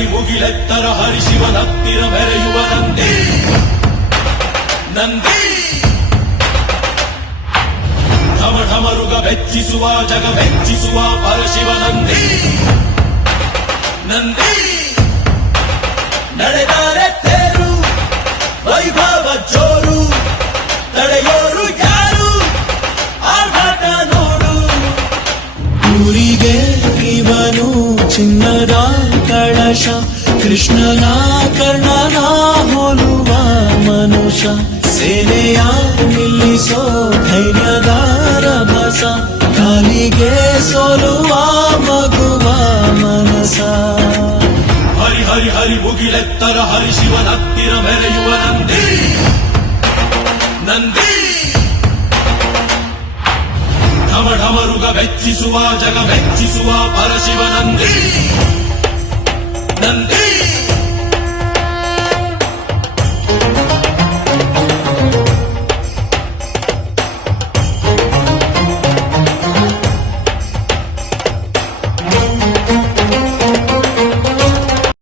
ಹರಿ ಮುಗಿಲೆತ್ತರ ಹರಿ ಶಿವನತ್ತಿರ ಮೆರೆಯುವ ನಂದಿ ನಂದಿ ಢಮ ಢಮರುಗ ಬೆಚ್ಚಿಸುವ ಜಗ ಮೆಚ್ಚಿಸುವ ಪರಶಿವ ನಂದಿ ನಂದಿ ನಡೆದರೆ ತೇರು ವೈಭವ ಜೋರು ತಡೆಯೋರು ಯಾರು ಆರ್ಭಟ ನೋಡು ಊರಿಗೆ ಇವನು ಚಿನ್ನದ ಕಳಶ ಕೃಷ್ಣನ ಕರ್ಣನ ಹೋಲುವ ಮನುಷ್ಯ ಸೇನೆಯ ನಿಲ್ಲಿಸೋ ಧೈರ್ಯದ ರಭಸ ಕಾಲಿಗೆ ಸೋಲುವ ಮಗುವ ಮನಸ ಹರಿ ಹರಿ ಹರಿ ಮುಗಿಲೆತ್ತರ ಹರಿ ಶಿವನತ್ತಿರ ಮೆರೆಯುವ ನಂದಿ ನಂದಿ ಢಮ ಢಮರುಗ ಬೆಚ್ಚಿಸುವ ಜಗ ಮೆಚ್ಚಿಸುವ ಪರಶಿವ ನಂದಿ